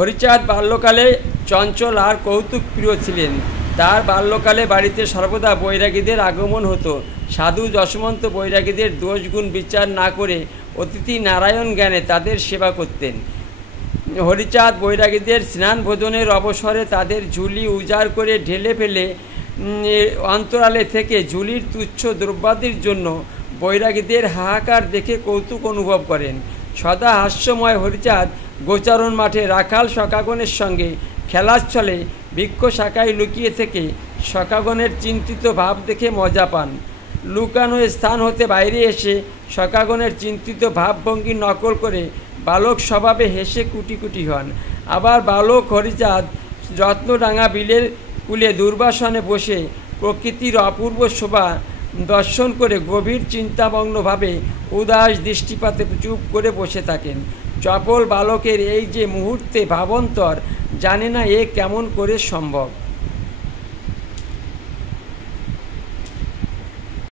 হরিচাঁদ বাল্যকালে চঞ্চল আর কৌতুক প্রিয় ছিলেন। তার বাল্যকালে বাড়িতে সর্বদা বৈরাগীদের আগমন হতো। সাধু যশবন্ত বৈরাগীদের দোষগুণ বিচার না করে অতিথি নারায়ণ জ্ঞানে তাদের সেবা করতেন। হরিচাঁদ বৈরাগীদের স্নান ভোজনের অবসরে তাদের ঝুলি উজাড় করে ঢেলে ফেলে অন্তরালে থেকে ঝুলির তুচ্ছ দ্রব্যাদির জন্য বৈরাগীদের হাহাকার দেখে কৌতুক অনুভব করেন। সদা হাস্যময় হরিচাঁদ গোচারণ মাঠে রাখাল সখাগণের সঙ্গে খেলার ছলে বৃক্ষ শাখায় লুকিয়ে থেকে সখাগণের চিন্তিত ভাব দেখে মজা পান। লুকানো স্থান হতে বাইরে এসে সখাগণের চিন্তিত ভাবভঙ্গি নকল করে বালক স্বভাবে হেসে কুটি কুটি হন। আবার বালক হরিচাঁদ রত্নডাঙ্গা বিলের কূলে দুর্বাসনে বসে প্রকৃতির অপূর্ব শোভা দর্শন করে গভীর চিন্তামগ্নভাবে উদাস দৃষ্টিপাতে চুপ করে বসে থাকেন। চপল বালকের এই যে মুহূর্তে ভাবান্তর, জানে না এ কেমন করে সম্ভব।